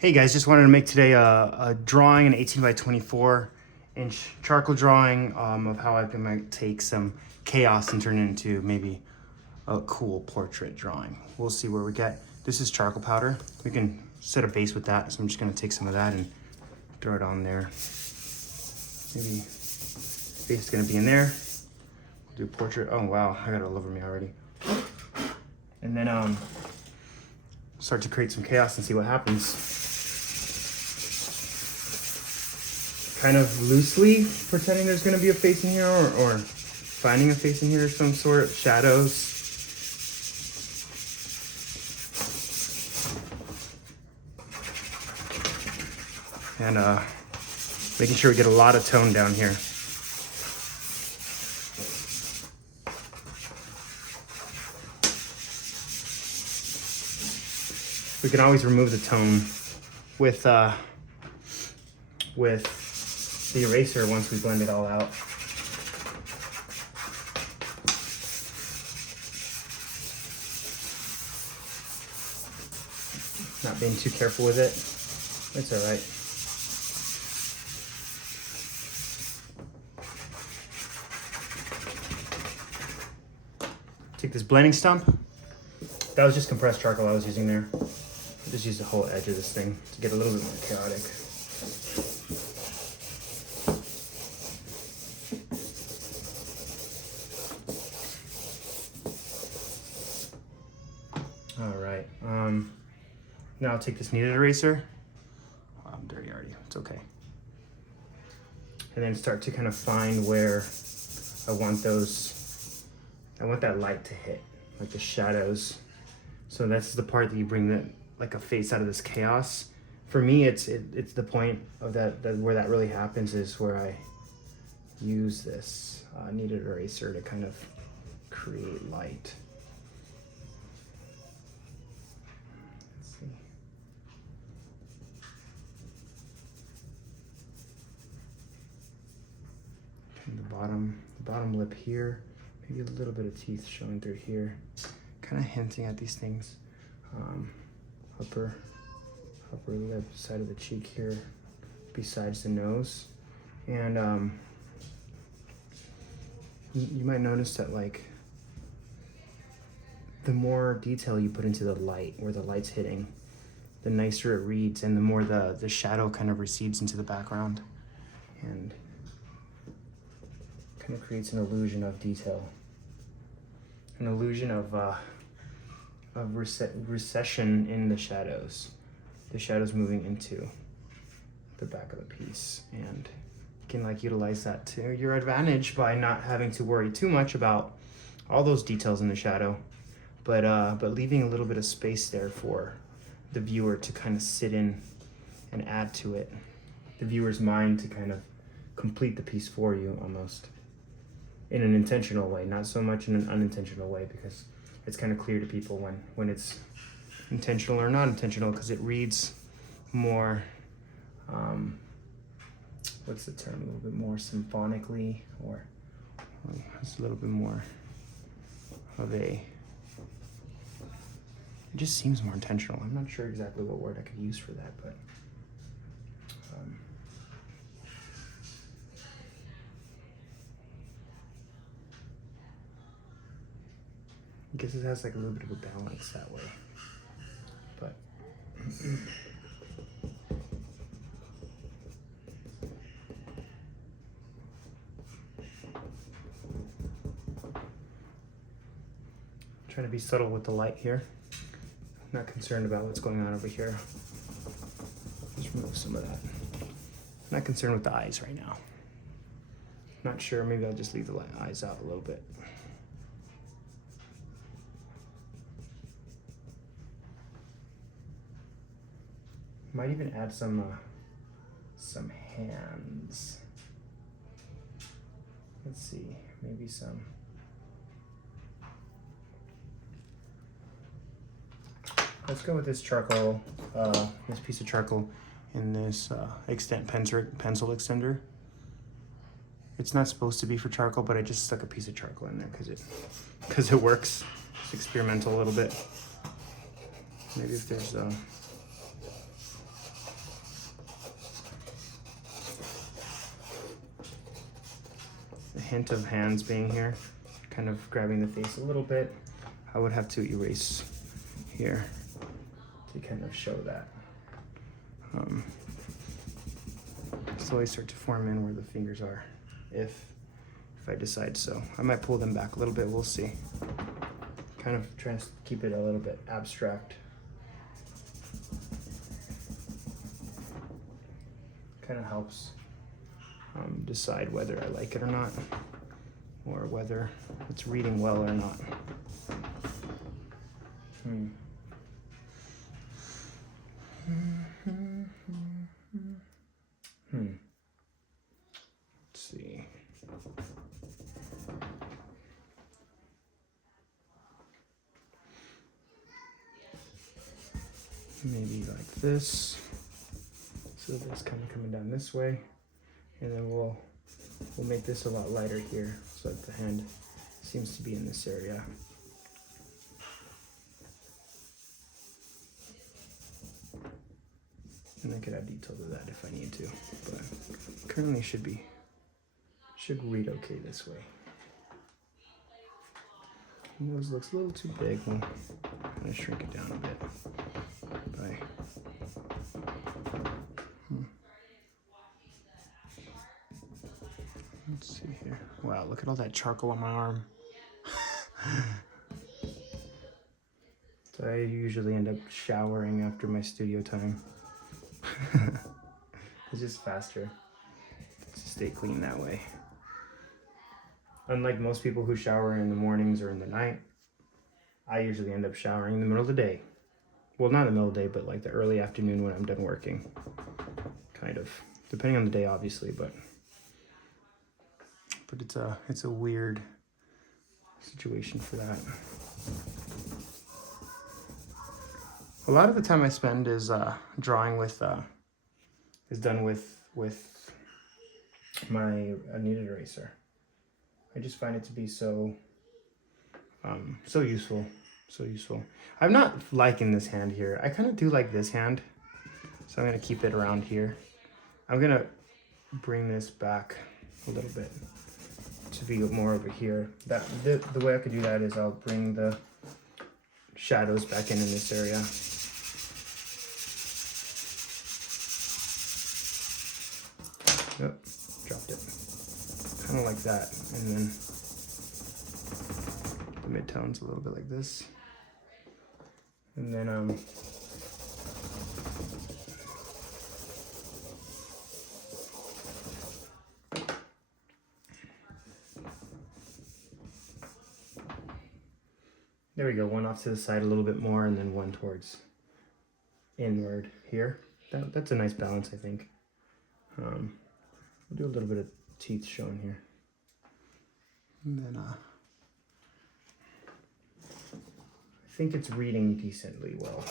Hey guys, just wanted to make today a drawing, an 18 by 24 inch charcoal drawing of how I can take some chaos and turn it into maybe a cool portrait drawing. We'll see where we get. This is charcoal powder. We can set a base with that, so I'm just gonna take some of that and throw it on there. Maybe base is gonna be in there. Do a portrait. Oh wow, I got it all over me already. And then start to create some chaos and see what happens. Kind of loosely pretending there's gonna be a face in here, or finding a face in here of some sort, shadows. And making sure we get a lot of tone down here. We can always remove the tone with the eraser once we blend it all out. Not being too careful with it. It's all right. Take this blending stump. That was just compressed charcoal I was using there. I just used the whole edge of this thing to get a little bit more chaotic. All right. Now I'll take this kneaded eraser. Oh, I'm dirty already. It's okay. And then start to kind of find where I want that light to hit, like the shadows. So that's the part that you bring like a face out of this chaos. For me, it's the point of that where that really happens is where I use this kneaded eraser to kind of create light. Let's see. And the bottom lip here, maybe a little bit of teeth showing through here, kind of hinting at these things. Upper lip, side of the cheek here, besides the nose. And you might notice that, like, the more detail you put into the light, where the light's hitting, the nicer it reads, and the more the shadow kind of recedes into the background and kind of creates an illusion of detail, an illusion of recession in the shadows moving into the back of the piece. And you can like utilize that to your advantage by not having to worry too much about all those details in the shadow, but leaving a little bit of space there for the viewer to kind of sit in and add to it, the viewer's mind to kind of complete the piece for you, almost in an intentional way, not so much in an unintentional way, because it's kind of clear to people when it's intentional or not intentional, because it reads more, what's the term, a little bit more symphonically, or it's a little bit more of it just seems more intentional. I'm not sure exactly what word I could use for that, but I guess it has like a little bit of a balance that way. But trying to be subtle with the light here. Not concerned about what's going on over here. Just remove some of that. Not concerned with the eyes right now. Not sure, maybe I'll just leave the eyes out a little bit. Might even add some hands. Let's see, maybe some. Let's go with this charcoal, this piece of charcoal in this pencil extender. It's not supposed to be for charcoal, but I just stuck a piece of charcoal in there because it works. Just experimental a little bit. Maybe if there's hint of hands being here, kind of grabbing the face a little bit. I would have to erase here to kind of show that. Slowly start to form in where the fingers are, if I decide so. I might pull them back a little bit, we'll see. Kind of trying to keep it a little bit abstract. Kind of helps decide whether I like it or not, or whether it's reading well or not. Let's see. Maybe like this. So that's kind of coming down this way, and then we'll make this a lot lighter here, so that the hand seems to be in this area. And I could add detail to that if I need to, but currently should read okay this way. Nose looks a little too big. I'm gonna shrink it down a bit. Let's see here. Wow, look at all that charcoal on my arm. So I usually end up showering after my studio time. It's just faster to stay clean that way. Unlike most people who shower in the mornings or in the night, I usually end up showering in the middle of the day. Well, not in the middle of the day, but like the early afternoon when I'm done working. Kind of. Depending on the day, obviously, but it's a weird situation for that. A lot of the time I spend is drawing with is done with my kneaded eraser. I just find it to be so useful, so useful. I'm not liking this hand here. I kind of do like this hand, so I'm gonna keep it around here. I'm gonna bring this back a little bit to be more over here. The way I could do that is I'll bring the shadows back in this area. Yep, dropped it. Kind of like that, and then the midtones a little bit like this, and then there we go. One off to the side a little bit more, and then one towards inward here. That's a nice balance, I think. We'll do a little bit of teeth showing here. And then I think it's reading decently well.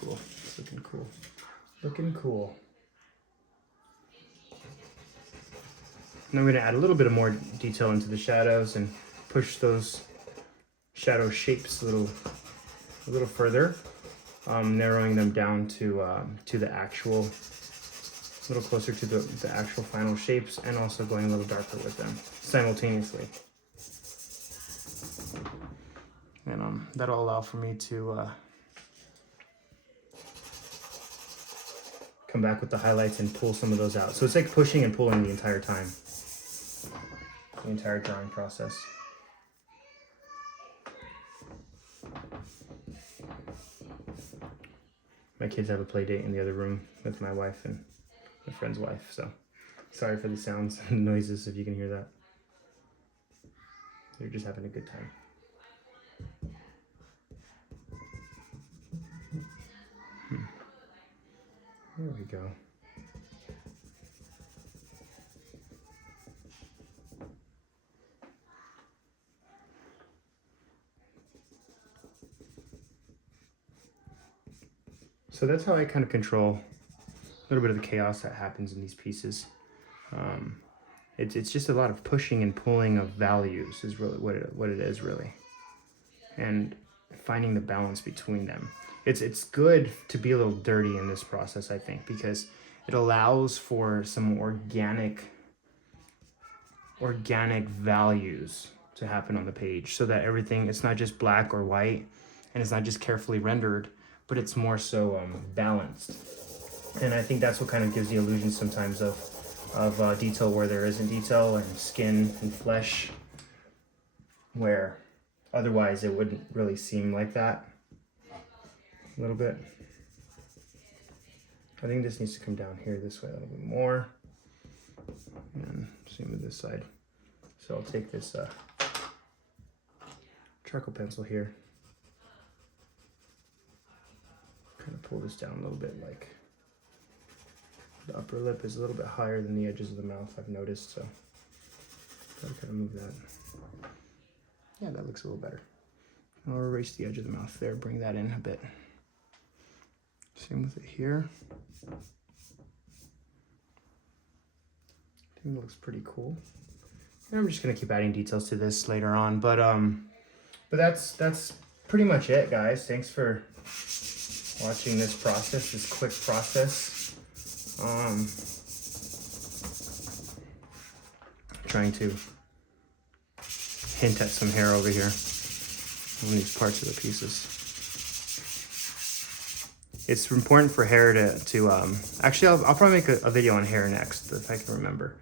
Cool. It's looking cool. Looking cool. And I'm going to add a little bit of more detail into the shadows and push those shadow shapes a little further, narrowing them down to the actual, a little closer to the actual final shapes, and also going a little darker with them simultaneously. And that'll allow for me to come back with the highlights and pull some of those out. So it's like pushing and pulling the entire time. The entire drawing process. My kids have a play date in the other room with my wife and a friend's wife, so sorry for the sounds and noises if you can hear that. They're just having a good time. There we go. So that's how I kind of control a little bit of the chaos that happens in these pieces. It's just a lot of pushing and pulling of values is really what it is really, and finding the balance between them. It's good to be a little dirty in this process, I think, because it allows for some organic values to happen on the page, so that everything, it's not just black or white, and it's not just carefully rendered, but it's more so balanced. And I think that's what kind of gives the illusion sometimes of detail where there isn't detail, and skin and flesh where otherwise it wouldn't really seem like that. A little bit. I think this needs to come down here this way a little bit more. And same with this side. So I'll take this charcoal pencil here. Kind of pull this down a little bit, like the upper lip is a little bit higher than the edges of the mouth, I've noticed, so gotta kind of move that. Yeah, that looks a little better. I'll erase the edge of the mouth there, bring that in a bit. Same with it here. I think it looks pretty cool. And I'm just gonna keep adding details to this later on, but that's pretty much it, guys. Thanks for watching this process, this quick process. Trying to hint at some hair over here on these parts of the pieces. It's important for hair to actually I'll probably make a video on hair next if I can remember,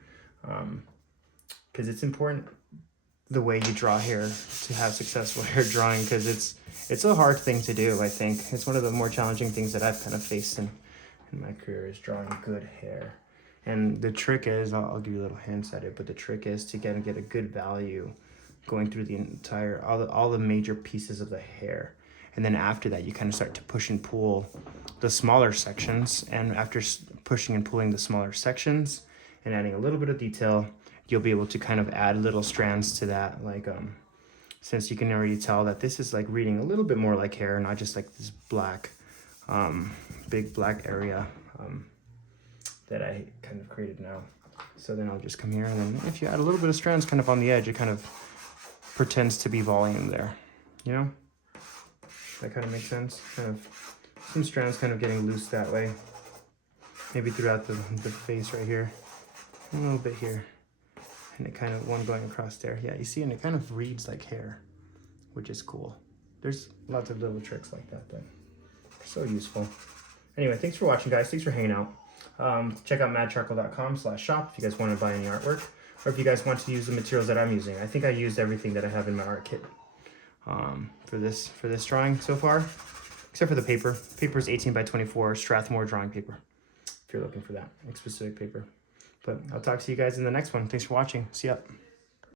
because it's important the way you draw hair to have successful hair drawing, because it's a hard thing to do. I think it's one of the more challenging things that I've kind of faced in my career, is drawing good hair. And the trick is, I'll give you little hints at it, but the trick is to get a good value going through the entire, all the major pieces of the hair. And then after that, you kind of start to push and pull the smaller sections. And after pushing and pulling the smaller sections and adding a little bit of detail, you'll be able to kind of add little strands to that. Like, since you can already tell that this is like reading a little bit more like hair, not just like this black, big black area that I kind of created now. So then I'll just come here, and then if you add a little bit of strands kind of on the edge, it kind of pretends to be volume there, you know? That kind of makes sense. Kind of some strands kind of getting loose that way. Maybe throughout the face right here, a little bit here, and it kind of one going across there. Yeah, you see, and it kind of reads like hair, which is cool. There's lots of little tricks like that are so useful. Anyway, thanks for watching, guys. Thanks for hanging out. Check out madcharcoal.com/shop if you guys want to buy any artwork, or if you guys want to use the materials that I'm using. I think I used everything that I have in my art kit for this drawing so far, except for the paper. Paper is 18 by 24 Strathmore drawing paper, if you're looking for that, like specific paper. But I'll talk to you guys in the next one. Thanks for watching. See ya.